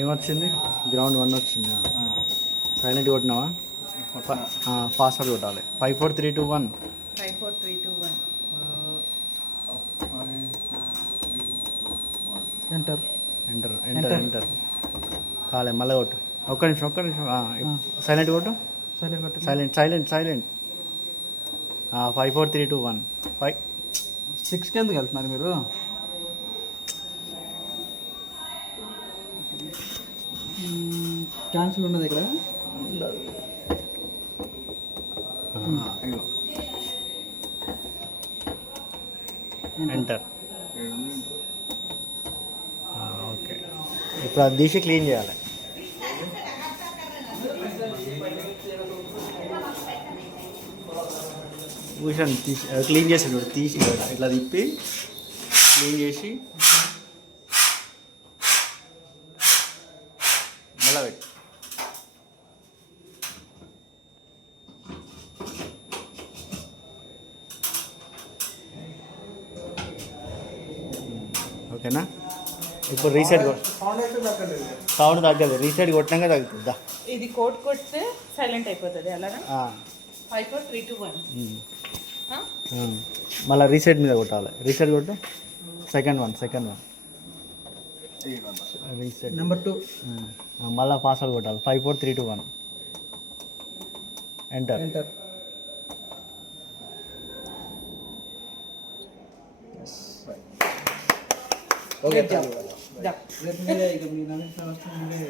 ఏమొచ్చింది? గ్రౌండ్ 1 వచ్చిందా? Silent కొట్టినావా? Password కొట్టాలి. 5 4 3 2 1. 5 4 3 2 1. ఎంటర్ ఎంటర్ ఎంటర్ ఎంటర్ కాలే మళ్ళీ కొట్టు. ఒక్క నిమిషం సైలెంట్ కొట్టు. Silent silent silent 5 4 3 2 1. 5 6కి ఎందుకు వెళ్తున్నారు మీరు? క్యాన్సిల్ ఉన్నది ఇక్కడ. ఎంటర్. ఓకే, ఇప్పుడు అది తీసి క్లీన్ చేయాలి. భూషణ్ తీసి క్లీన్ చేసాడు. తీసి ఇట్లా తిప్పి క్లీన్ చేసి మళ్ళా పెట్టి ఓకేనా? ఇప్పుడు రీసెట్ సౌండ్ తగ్గదు. రీసెట్ కొట్టినాక తగ్గుతుందా? ఇది కోడ్ కొడితే సైలెంట్ అయిపోతుంది అలానా? 5 4 3 2 1. మళ్ళీ రీసెట్ మీద కొట్టాలి. రీసెట్ కొట్టు. Second one reset number 2. మళ్ళీ పాస్వర్డ్ కొట్టాలి. 5 4 3 2 1. ఎంటర్. ఓకే. రేపు మీరే ఇక మీ నవీన్ సార్ వస్తే మీరే